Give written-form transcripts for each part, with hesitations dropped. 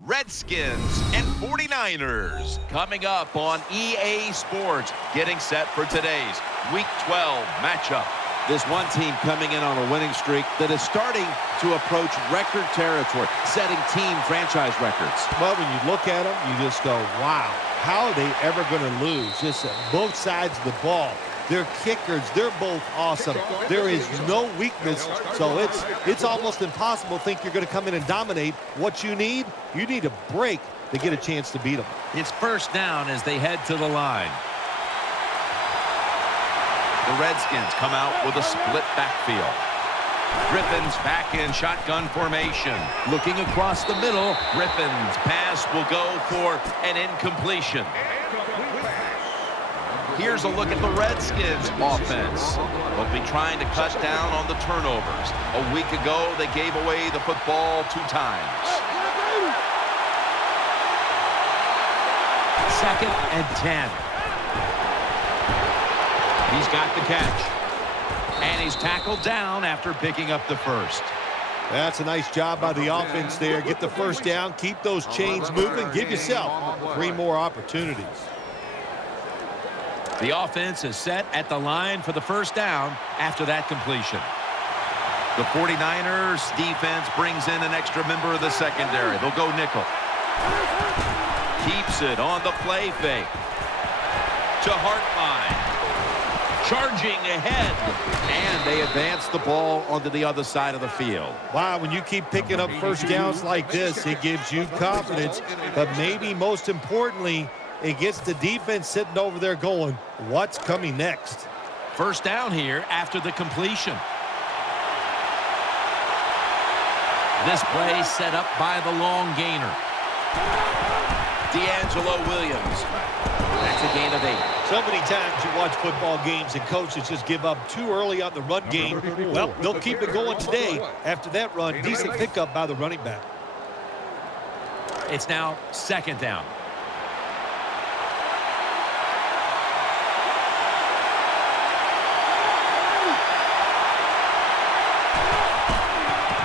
Redskins and 49ers coming up on EA Sports, getting set for today's Week 12 matchup. This one team coming in on a winning streak that is starting to approach record territory, setting team franchise records. Well, when you look at them, you just go, wow, how are they ever going to lose? Just both sides of the ball. They're kickers. They're both awesome. There is no weakness, so it's almost impossible to think you're going to come in and dominate. What you need a break to get a chance to beat them. It's first down as they head to the line. The Redskins come out with a split backfield. Griffin's back in shotgun formation. Looking across the middle. Griffin's pass will go for an incompletion. Here's a look at the Redskins offense. They'll be trying to cut down on the turnovers. A week ago, they gave away the football 2 times. 2nd and 10. He's got the catch. And he's tackled down after picking up the first. That's a nice job by the offense there. Get the first down, keep those chains moving, give yourself 3 more opportunities. The offense is set at the line for the first down after that completion. The 49ers defense brings in an extra member of the secondary. They'll go nickel. Keeps it on the play fake. To Hartline. Charging ahead. And they advance the ball onto the other side of the field. Wow, when you keep picking up first downs like this, it gives you confidence. But maybe most importantly, it gets the defense sitting over there going, what's coming next? First down here after the completion. This play set up by the long gainer. D'Angelo Williams. That's a gain of 8. So many times you watch football games and coaches just give up too early on the run game. Well, they'll keep it going today. After that run, decent pickup by the running back. It's now 2nd down.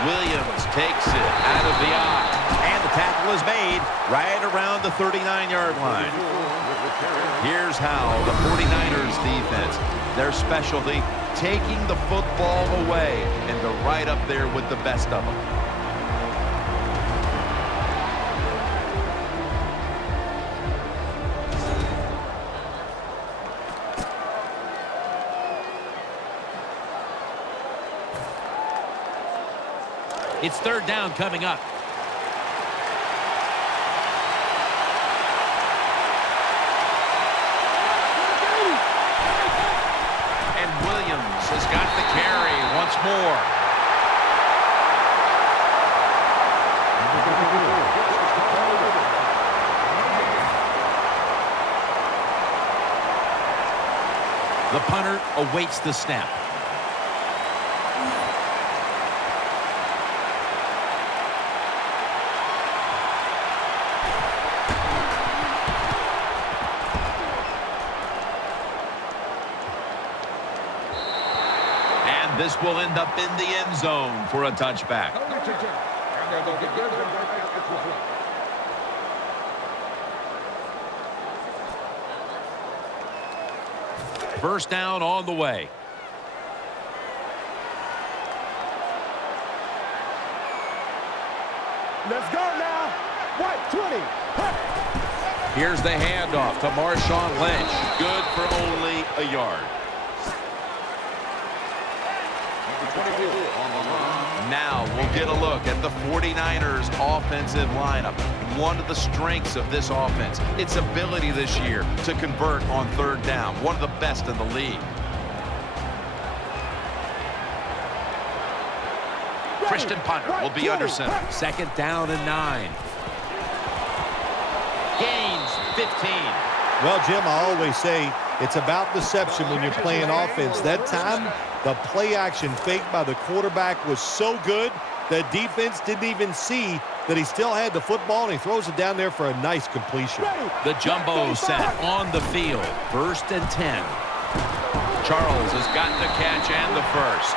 Williams takes it out of the eye. And the tackle is made right around the 39-yard line. Here's how the 49ers defense, their specialty, taking the football away, and they're right up there with the best of them. It's 3rd down coming up. And Williams has got the carry once more. The punter awaits the snap. This will end up in the end zone for a touchback. First down on the way. Let's go now. White 20. Here's the handoff to Marshawn Lynch. Good for only a yard. Now we'll get a look at the 49ers offensive lineup. One of the strengths of this offense, its ability this year to convert on 3rd down. One of the best in the league. Christian Punter will be under center. 2nd down and 9. Gains 15. Well, Jim, I always say it's about deception when you're playing offense. That time, the play action fake by the quarterback was so good, the defense didn't even see that he still had the football, and he throws it down there for a nice completion. The jumbo set on the field. 1st and 10. Charles has got the catch and the first.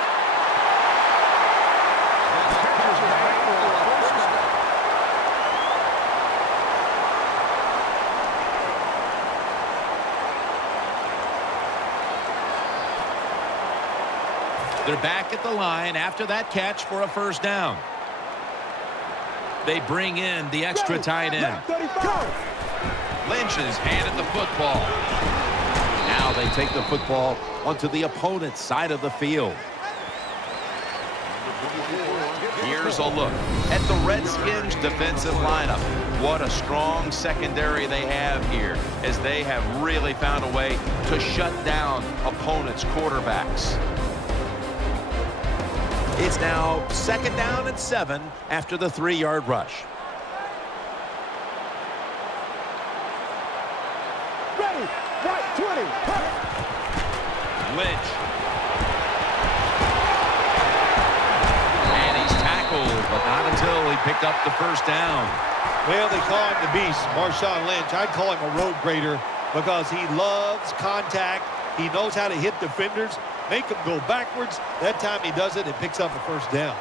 They're back at the line after that catch for a first down. They bring in the extra tight end. Lynch is handed the football. Now they take the football onto the opponent's side of the field. Here's a look at the Redskins defensive lineup. What a strong secondary they have here, as they have really found a way to shut down opponents' quarterbacks. It's now 2nd down and 7 after the 3-yard rush. Ready, right 20. Lynch. And he's tackled, but not until he picked up the first down. Well, they call him the beast, Marshawn Lynch. I'd call him a road grader because he loves contact. He knows how to hit defenders, make them go backwards. That time he does it and picks up a first down.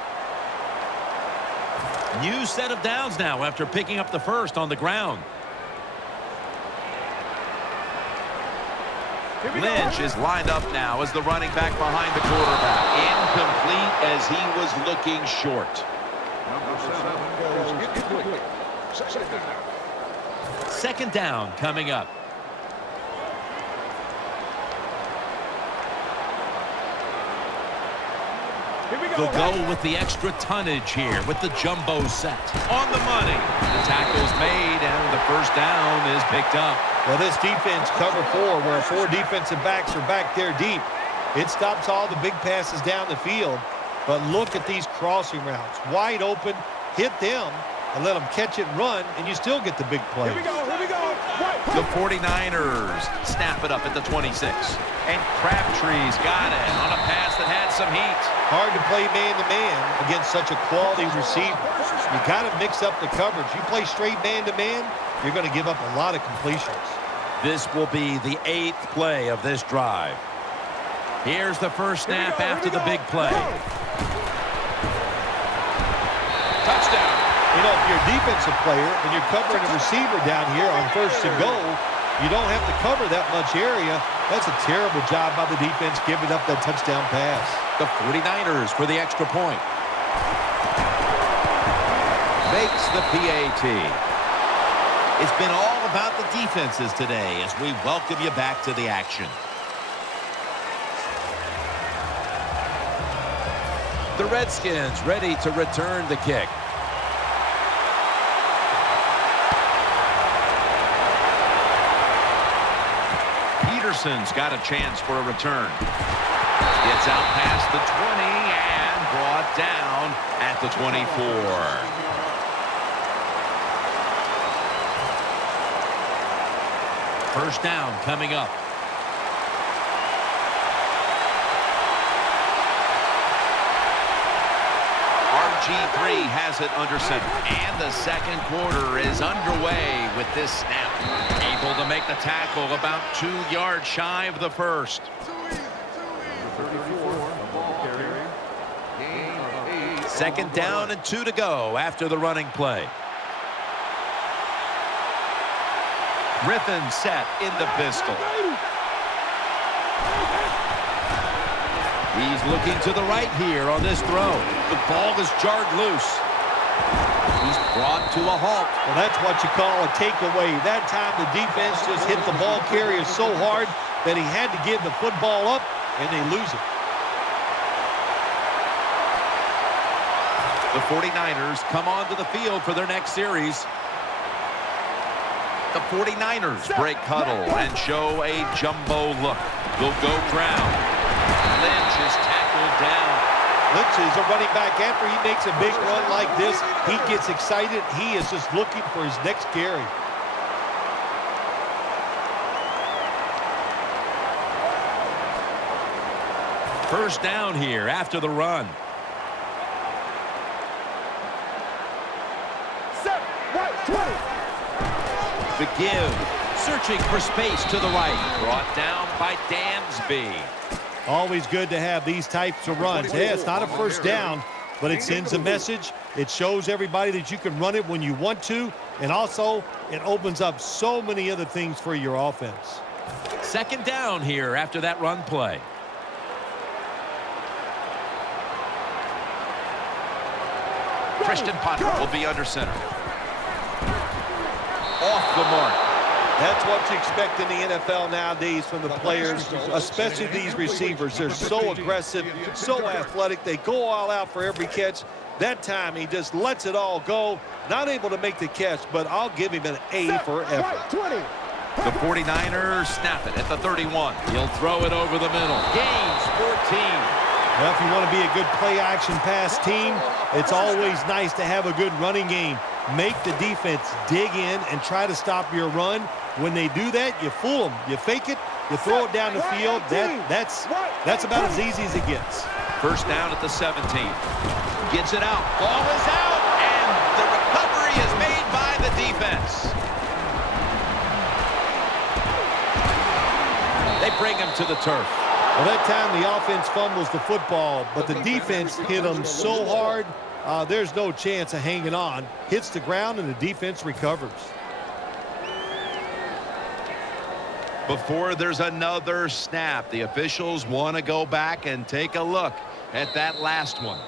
New set of downs now after picking up the first on the ground. Lynch is lined up now as the running back behind the quarterback. Incomplete as he was looking short. Second down coming up. They'll go with the extra tonnage here with the jumbo set. On the money. The tackle's made and the first down is picked up. Well, this defense cover 4, where 4 defensive backs are back there deep. It stops all the big passes down the field. But look at these crossing routes. Wide open, hit them, and let them catch it and run, and you still get the big play. Here we go, here we go. The 49ers snap it up at the 26. And Crabtree's got it on a pass that had some heat. Hard to play man-to-man against such a quality receiver. You got to mix up the coverage. You play straight man-to-man, you're going to give up a lot of completions. This will be the 8th play of this drive. Here's the first snap after the big play. Touchdown. You know, if you're a defensive player and you're covering a receiver down here on 1st and goal, you don't have to cover that much area. That's a terrible job by the defense giving up that touchdown pass. The 49ers for the extra point. Makes the PAT. It's been all about the defenses today as we welcome you back to the action. The Redskins ready to return the kick. Peterson's got a chance for a return. Gets out past the 20 and brought down at the 24. First down coming up. RG3 has it under center. And the second quarter is underway with this snap. Able to make the tackle about 2 yards shy of the first. Second down and 2 to go after the running play. Griffin set in the pistol. He's looking to the right here on this throw. The ball is jarred loose. He's brought to a halt. Well, that's what you call a takeaway. That time the defense just hit the ball carrier so hard that he had to give the football up, and they lose it. The 49ers come onto the field for their next series. The 49ers break huddle and show a jumbo look. They'll go ground. Lynch is tackled down. Lynch is a running back. After he makes a big run like this, he gets excited. He is just looking for his next carry. First down here after the run. Set, right 20. The give. Searching for space to the right. Brought down by Dansby. Always good to have these types of runs. Yeah, it's not a first down, but it sends a message. It shows everybody that you can run it when you want to, and also it opens up so many other things for your offense. Second down here after that run play. Christian Ponder will be under center. Off the mark. That's what you expect in the NFL nowadays from the players, especially these receivers. They're so aggressive, so athletic. They go all out for every catch. That time, he just lets it all go. Not able to make the catch, but I'll give him an A for effort. 20. The 49ers snap it at the 31. He'll throw it over the middle. Gains 14. Well, if you want to be a good play-action pass team, it's always nice to have a good running game. Make the defense dig in and try to stop your run. When they do that, you fool them. You fake it, you throw it down the field. That's about as easy as it gets. First down at the 17. Gets it out. Ball is out, and the recovery is made by the defense. They bring him to the turf. Well, that time the offense fumbles the football, but the defense hit them so hard, there's no chance of hanging on. Hits the ground, and the defense recovers. Before there's another snap, the officials want to go back and take a look at that last one.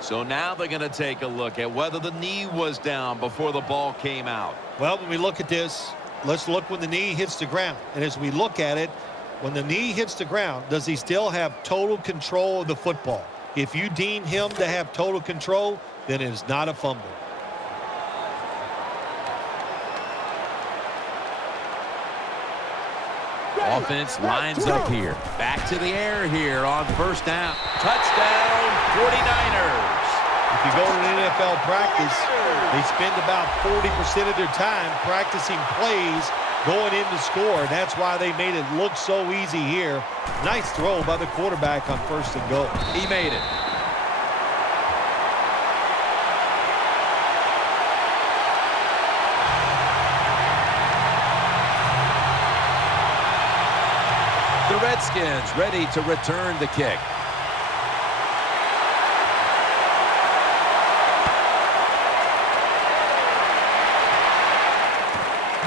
So now they're going to take a look at whether the knee was down before the ball came out. Well, when we look at this, let's look when the knee hits the ground. And as we look at it, when the knee hits the ground, does he still have total control of the football? If you deem him to have total control, then it is not a fumble. Offense lines up here. Back to the air here on first down. Touchdown, 49ers. If you go to an NFL practice, they spend about 40% of their time practicing plays going in to score. And that's why they made it look so easy here. Nice throw by the quarterback on first and goal. He made it. The Redskins ready to return the kick.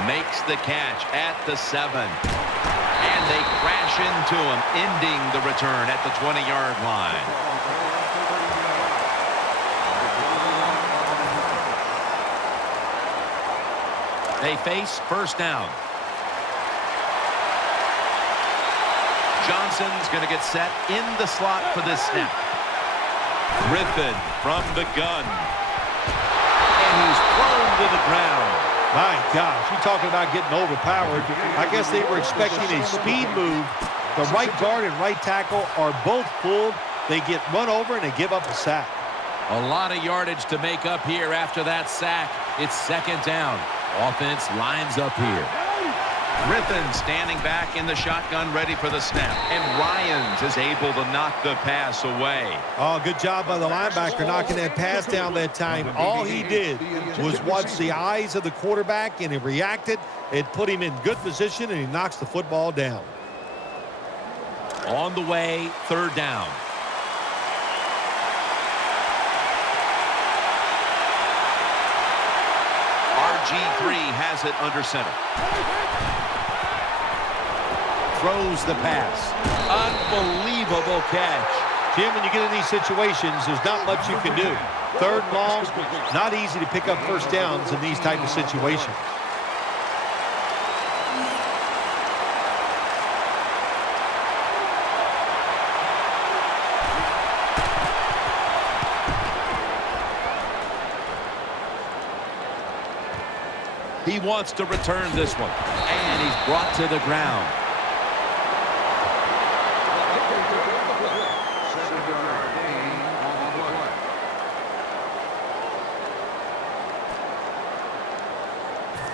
Makes the catch at the 7. And they crash into him, ending the return at the 20-yard line. They face first down. Johnson's going to get set in the slot for this snap. Griffin from the gun. And he's thrown to the ground. My gosh, you're talking about getting overpowered. I guess they were expecting a speed move. The right guard and right tackle are both pulled. They get run over and they give up a sack. A lot of yardage to make up here after that sack. It's second down. Offense lines up here. Griffin standing back in the shotgun, ready for the snap. And Ryans is able to knock the pass away. Oh, good job by the linebacker knocking that pass down that time. All he did was watch the eyes of the quarterback, and he reacted. It put him in good position, and he knocks the football down. On the way, third down. RG3 has it under center. Throws the pass. Unbelievable catch. Jim, when you get in these situations, there's not much you can do. Third and long, not easy to pick up first downs in these type of situations. He wants to return this one. And he's brought to the ground.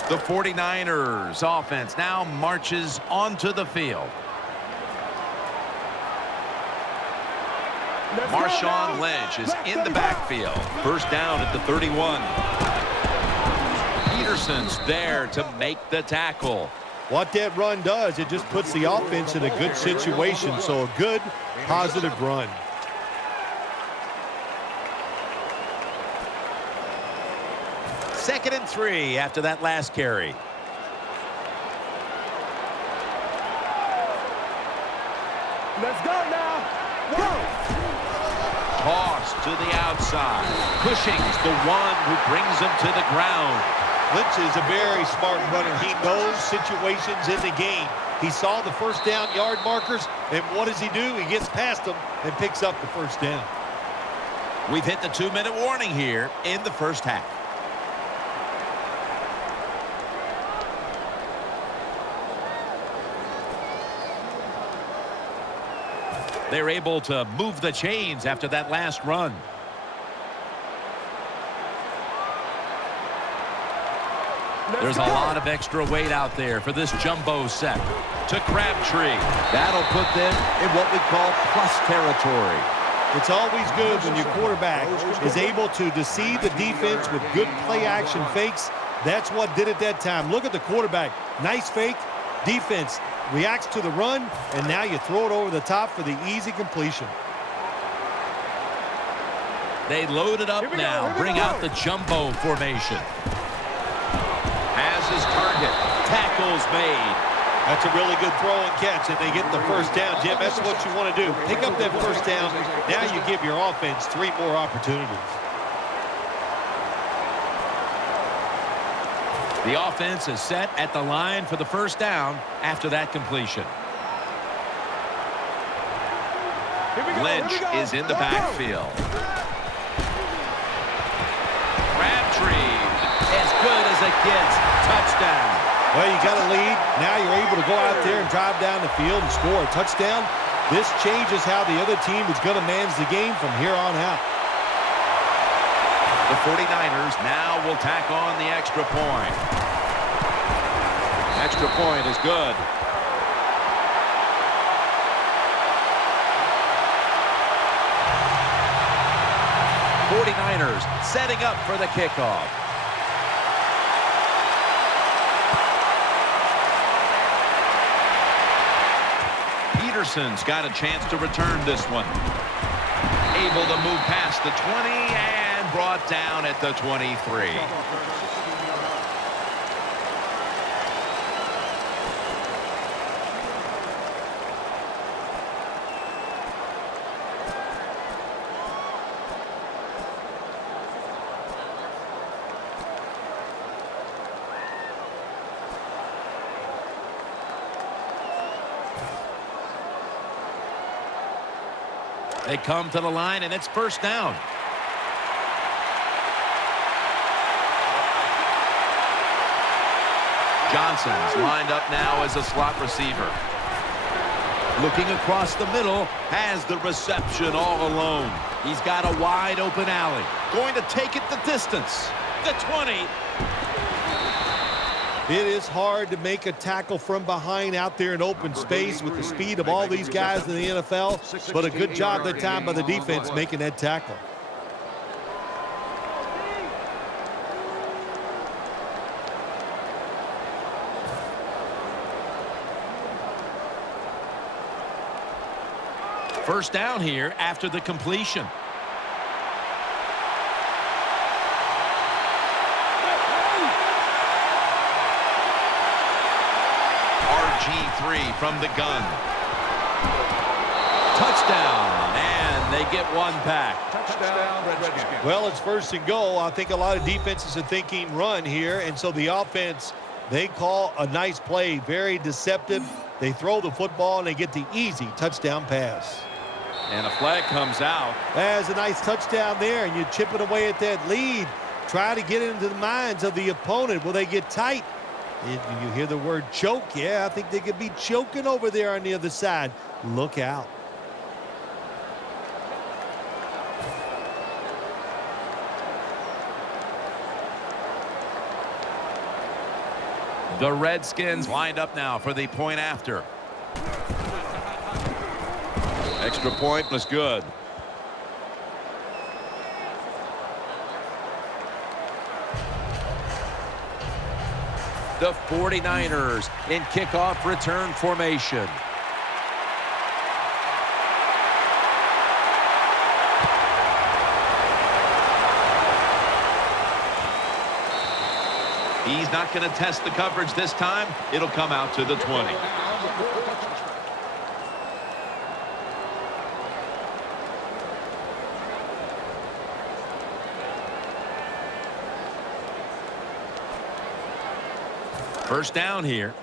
The 49ers offense now marches onto the field. Marshawn Lynch is in the backfield. First down at the 31. Peterson's there to make the tackle. What that run does, it just puts the offense in a good situation. So a good, positive run. Second and 3 after that last carry. Let's go now. Go. Toss pass to the outside. Cushing's the one who brings him to the ground. Lynch is a very smart runner. He knows situations in the game. He saw the first down yard markers, and what does he do? He gets past them and picks up the first down. We've hit the 2-minute warning here in the first half. They're able to move the chains after that last run. There's a lot of extra weight out there for this jumbo set. To Crabtree. That'll put them in what we call plus territory. It's always good when your quarterback is able to deceive the defense with good play-action fakes. That's what did it that time. Look at the quarterback. Nice fake. Defense reacts to the run, and now you throw it over the top for the easy completion. They load it up now. Bring out the jumbo formation. Has his target. Tackles made. That's a really good throw and catch, and they get the first down. Jim, that's what you want to do. Pick up that first down. Now you give your offense 3 more opportunities. The offense is set at the line for the first down after that completion. Lynch is in the backfield. Crabtree, as good as it gets. Touchdown. Well, you got a lead. Now you're able to go out there and drive down the field and score a touchdown. This changes how the other team is going to manage the game from here on out. The 49ers now will tack on the extra point. Extra point is good. '49ers setting up for the kickoff. Peterson's got a chance to return this one. Able to move past the 20 and brought down at the 23. They come to the line, and it's first down. Johnson's lined up now as a slot receiver. Looking across the middle, has the reception all alone. He's got a wide open alley. Going to take it the distance. The 20. It is hard to make a tackle from behind out there in open space with the speed of all these guys in the NFL, but a good job that time by the defense making that tackle. First down here after the completion. RG3 from the gun. Touchdown, and they get one back. Touchdown, Redskins. Well, it's first and goal. I think a lot of defenses are thinking run here, and so the offense, they call a nice play, very deceptive. They throw the football, and they get the easy touchdown pass. And a flag comes out. There's a nice touchdown there, and you're chipping away at that lead. Try to get it into the minds of the opponent. Will they get tight? You hear the word choke. Yeah, I think they could be choking over there on the other side. Look out. The Redskins lined up now for the point after. Extra point was good. The 49ers in kickoff return formation. He's not going to test the coverage this time. It'll come out to the 20. First down here.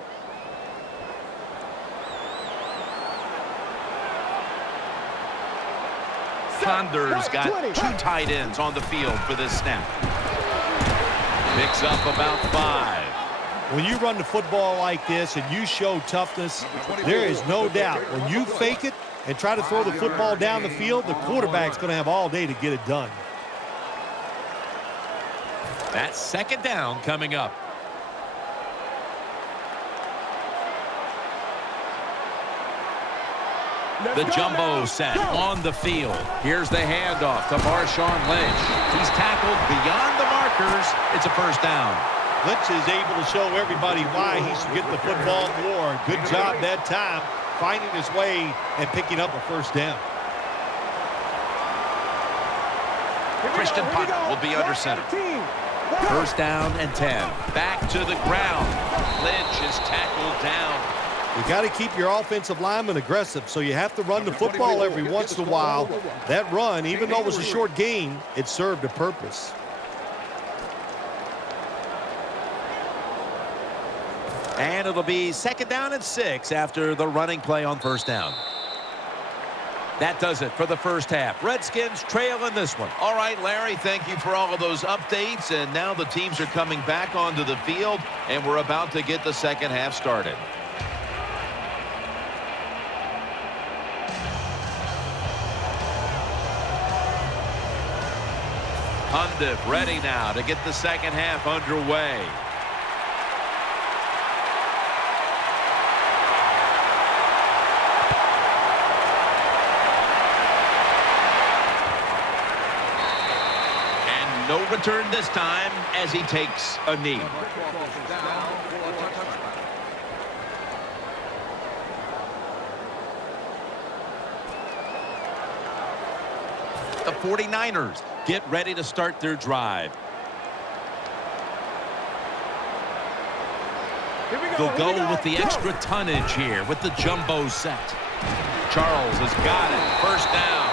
Conder's got 2 tight ends on the field for this snap. Picks up about 5. When you run the football like this and you show toughness, there is no doubt when you fake it and try to throw the football down the field, the quarterback's going to have all day to get it done. That's second down coming up. The jumbo set on the field. Here's the handoff to Marshawn Lynch. He's tackled beyond the markers. It's a first down. Lynch is able to show everybody why he should get the football more. Good job that time finding his way and picking up a first down. Christian Putnam will be under center. First down and 10. Back to the ground. Lynch is tackled down. You got to keep your offensive linemen aggressive, so you have to run the football every once in a while. That run, even though it was a short gain, it served a purpose. And it'll be second down and 6 after the running play on first down. That does it for the first half. Redskins trail in this one. All right, Larry, thank you for all of those updates. And now the teams are coming back onto the field, and we're about to get the second half started. Hundiff ready now to get the second half underway. And no return this time as he takes a knee. The 49ers get ready to start their drive. They'll go with the extra tonnage here with the jumbo set. Charles has got it. First down.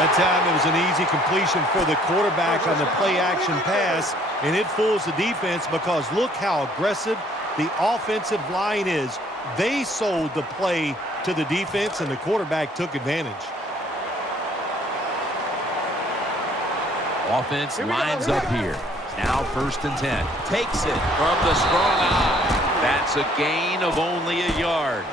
That time it was an easy completion for the quarterback on the play-action pass, and it fools the defense because look how aggressive the offensive line is. They sold the play to the defense, and the quarterback took advantage. Offense lines up here. Now first and 10. Takes it from the strong eye. That's a gain of only a yard.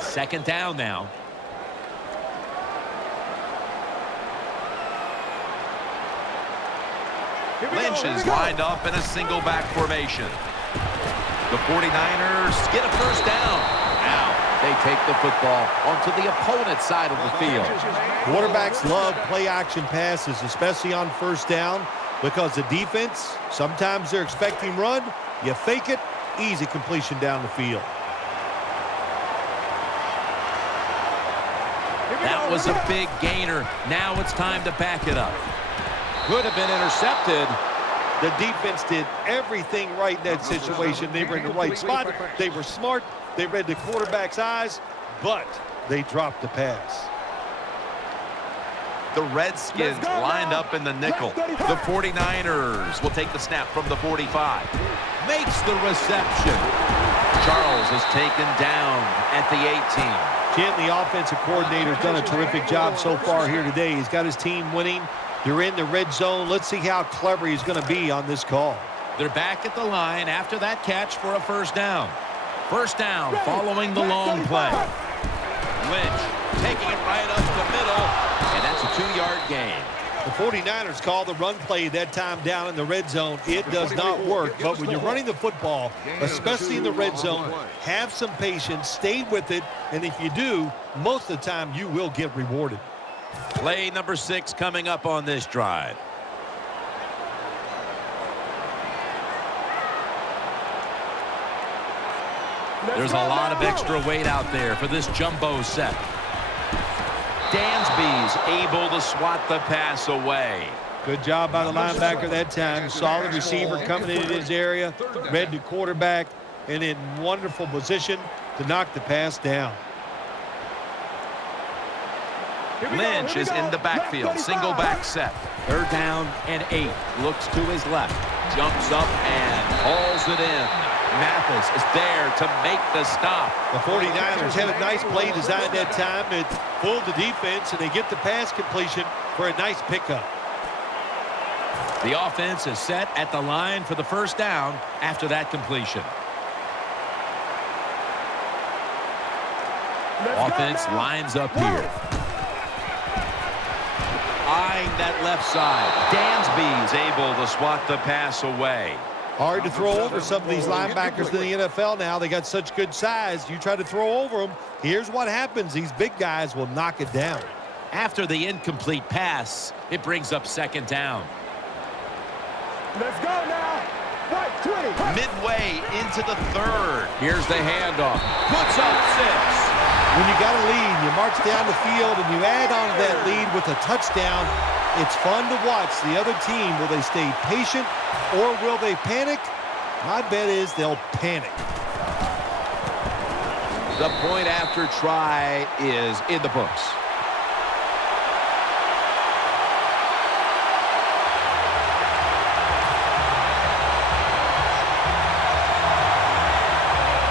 Second down now. Lynch is lined up in a single back formation. The 49ers get a first down. Now they take the football onto the opponent's side of the field. Quarterbacks love play-action passes, especially on first down, because the defense, sometimes they're expecting run. You fake it, easy completion down the field. That was a big gainer. Now it's time to back it up. Could have been intercepted. The defense did everything right in that situation. They were in the right spot. They were smart. They read the quarterback's eyes, but they dropped the pass. The Redskins lined up in the nickel. The 49ers will take the snap from the 45. Makes the reception. Charles is taken down at the 18. Ken, the offensive coordinator, has done a terrific job so far here today. He's got his team winning. They're in the red zone. Let's see how clever he's going to be on this call. They're back at the line after that catch for a first down. First down following the long play. Lynch taking it right up the middle, and that's a 2-yard gain. The 49ers call the run play that time down in the red zone. It does not work, but when you're running the football, especially in the red zone, have some patience, stay with it, and if you do, most of the time you will get rewarded. Play number 6 coming up on this drive. There's a lot of extra weight out there for this jumbo set. Dansby's able to swat the pass away. Good job by the linebacker that time. Solid receiver coming into his area, read the quarterback, and in wonderful position to knock the pass down. Lynch is in the backfield. Single back set. Third down and 8. Looks to his left. Jumps up and hauls it in. Mathis is there to make the stop. The 49ers had a nice play design that time. It fooled the defense, and they get the pass completion for a nice pickup. The offense is set at the line for the first down after that completion. Offense lines up here. Eyeing that left side. Dansby's able to swat the pass away. Hard to throw over some of these linebackers in the NFL now. They got such good size. You try to throw over them, here's what happens. These big guys will knock it down. After the incomplete pass, it brings up second down. Let's go now. Right, 20. Midway into the third. Here's the handoff. Puts up 6. When you got a lead, you march down the field, and you add on to that lead with a touchdown, it's fun to watch the other team. Will they stay patient or will they panic? My bet is they'll panic. The point after try is in the books.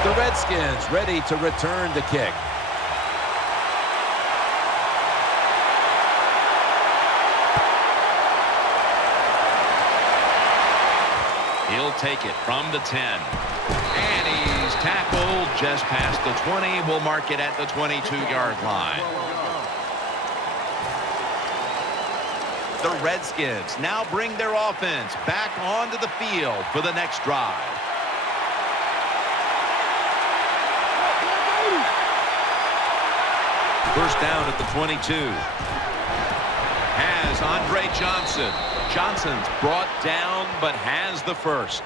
The Redskins ready to return the kick. He'll take it from the 10. And he's tackled just past the 20. We'll mark it at the 22-yard line. The Redskins now bring their offense back onto the field for the next drive. First down at the 22. Has Andre Johnson. Johnson's brought down, but has the first.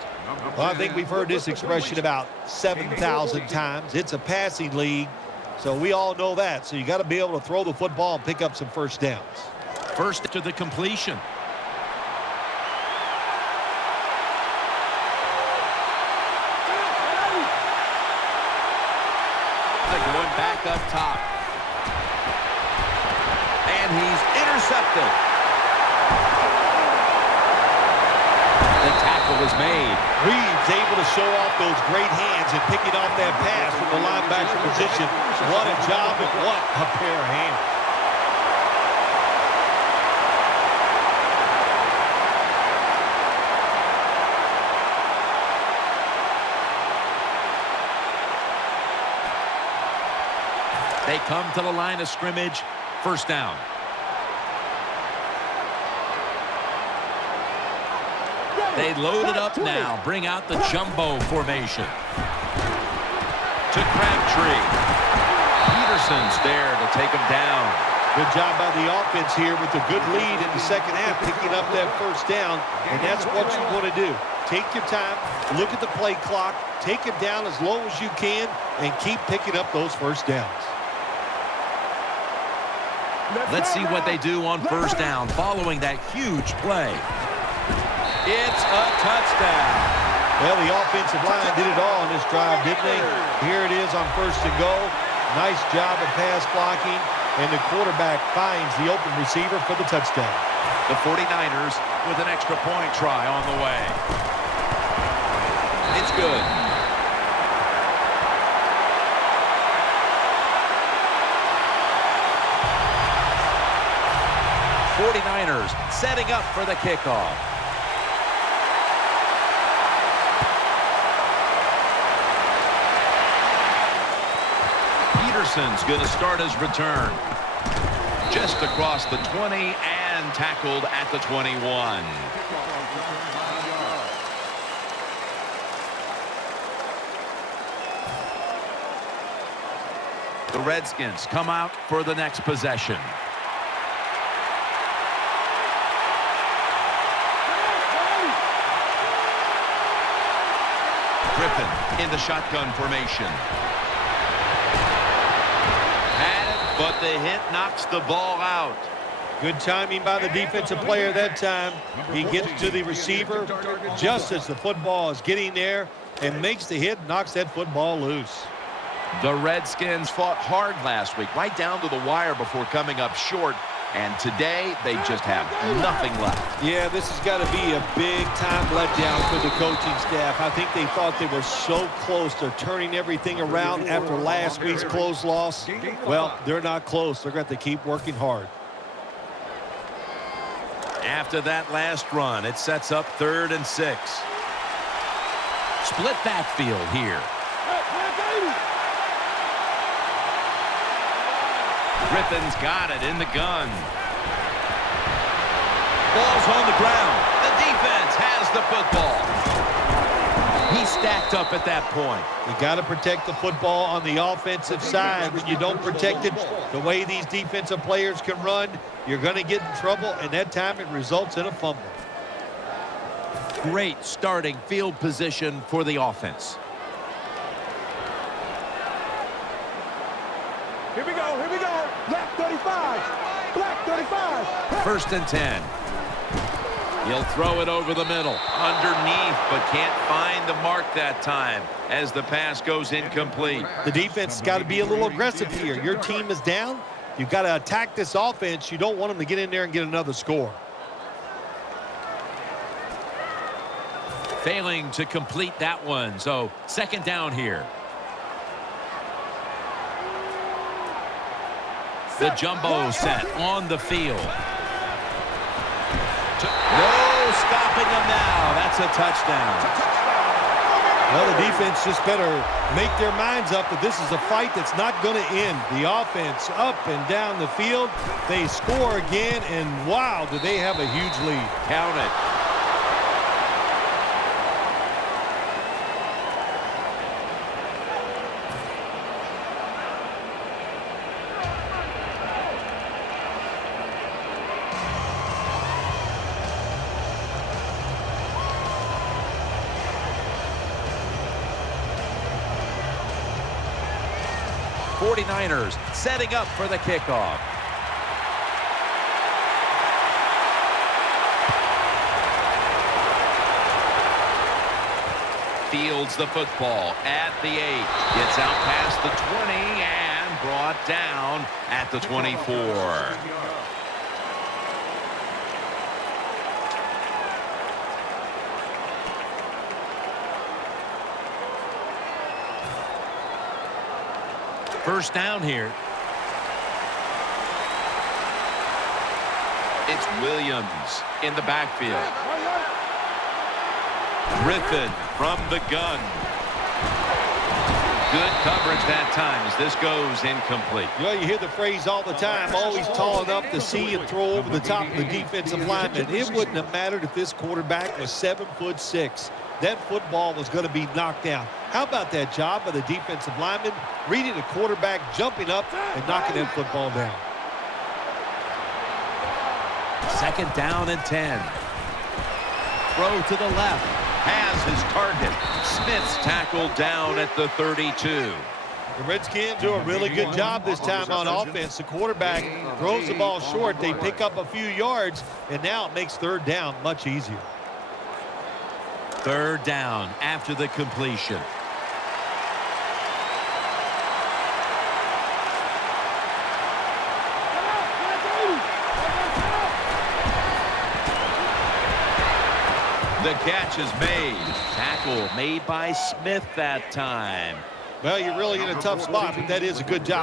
Well, I think we've heard this expression about 7,000 times. It's a passing league, so we all know that. So you got to be able to throw the football and pick up some first downs. First to the completion. They're going back up top. And he's intercepted. The tackle was made. Reed's able to show off those great hands and picking off that pass from the linebacker position. What a job and what a pair of hands. They come to the line of scrimmage. First down. They load it up now. Bring out the jumbo formation. To Crabtree. Peterson's there to take him down. Good job by the offense here with a good lead in the second half, picking up that first down, and that's what you want to do. Take your time, look at the play clock, take it down as low as you can, and keep picking up those first downs. Let's see what they do on first down following that huge play. It's a touchdown. Well, the offensive line did it all on this drive, didn't they? Here it is on first and goal. Nice job of pass blocking, and the quarterback finds the open receiver for the touchdown. The 49ers with an extra point try on the way. It's good. '49ers setting up for the kickoff. Peterson's going to start his return. Just across the 20 and tackled at the 21. The Redskins come out for the next possession. Griffin in the shotgun formation. But the hit knocks the ball out. Good timing by the defensive player that time. He gets to the receiver just as the football is getting there and makes the hit, knocks that football loose. The Redskins fought hard last week, right down to the wire before coming up short. And today, they just have nothing left. Yeah, this has got to be a big-time letdown for the coaching staff. I think they thought they were so close to turning everything around after last week's close loss. Well, they're not close. They're going to have to keep working hard. After that last run, it sets up 3rd and 6. Split backfield here. Griffin's got it in the gun. Ball's on the ground. The defense has the football. He's stacked up at that point. You got to protect the football on the offensive side. When you don't protect it, the way these defensive players can run, you're going to get in trouble, and that time it results in a fumble. Great starting field position for the offense. Here we go, here we go. Black 35. Black 35. 1st and 10. He'll throw it over the middle. Underneath, but can't find the mark that time as the pass goes incomplete. The defense has got to be a little aggressive here. Your team is down. You've got to attack this offense. You don't want them to get in there and get another score. Failing to complete that one. So 2nd down here. The jumbo set on the field. No stopping them now. That's a touchdown. Well, the defense just better make their minds up that this is a fight that's not going to end. The offense up and down the field. They score again, and wow, do they have a huge lead. Count it. '49ers setting up for the kickoff. Fields the football at the 8. Gets out past the 20 and brought down at the 24. First down here. It's Williams in the backfield. Griffin from the gun. Good coverage that time as this goes incomplete. Well, you hear the phrase all the time, always tall enough to see and throw over the top of the defensive lineman. It wouldn't have mattered if this quarterback was 7'6". That football was going to be knocked down. How about that job by the defensive lineman, reading the quarterback, jumping up, and knocking that football down. 2nd down and 10. Throw to the left. Has his target. Smith's tackled down at the 32. The Redskins do a really good job this time on offense. The quarterback throws the ball short. They pick up a few yards, and now it makes 3rd down much easier. 3rd down after the completion. The catch is made. Tackle made by Smith that time. Well, you're really in a tough spot, but that is a good job.